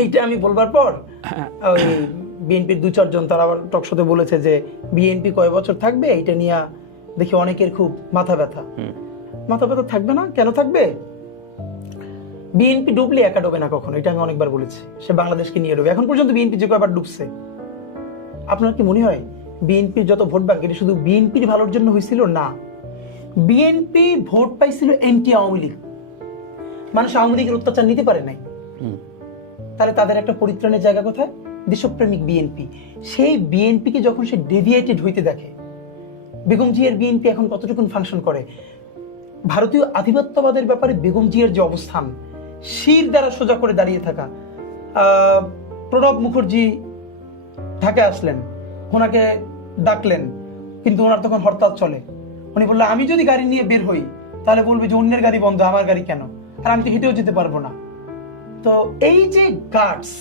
এইটা আমি বলবার পর ওই বিএনপির 2-4 জন তারা আবার টকশোতে বলেছে যে বিএনপি কয় বছর থাকবে, এটা নিয়ে দেখি অনেকের খুব মাথা ব্যথা। মাথা ব্যথা থাকবে না, কেন থাকবে? বিএনপি ডুবলে একা ডুবে না কখনো, এটা আমি অনেকবার বলেছি। সে বাংলাদেশকে নিয়ে ডুবে। এখন পর্যন্ত বিএনপি যে কয়বার ডুবছে, আপনার কি মনে হয় বিএনপির যত ভোট ব্যাংক এটা শুধু বিএনপির ভালোর জন্য হয়েছিল? না, বিএনপি ভোট পাইছিল এন্টি আওয়ামী লীগ। মানুষ আওয়ামী লীগের অত্যাচার নিতে পারে নাই, তাহলে তাদের একটা পরিত্রাণের জায়গা কোথায়? দেশপ্রেমিক বিএনপি। সেই বিএনপিকে যখন সে ডেভিয়েটেড হইতে দেখে, বেগম জিয়ার বিএনপি এখন কতটুকু ফাংশন করে, ভারতীয় আধিপত্যবাদের ব্যাপারে বেগম জিয়ার যে অবস্থান, শির দ্বারা সোজা করে দাঁড়িয়ে থাকা। প্রণব মুখার্জি ঢাকায় আসলেন, ওনাকে ডাকলেন, কিন্তু ওনার তখন হরতাল চলে। উনি বললেন আমি যদি গাড়ি নিয়ে বের হই তাহলে বলবে যে অন্যের গাড়ি বন্ধ, আমার গাড়ি কেন, আর আমি তো হেঁটেও যেতে পারবো না। তো এই যে গার্ডস,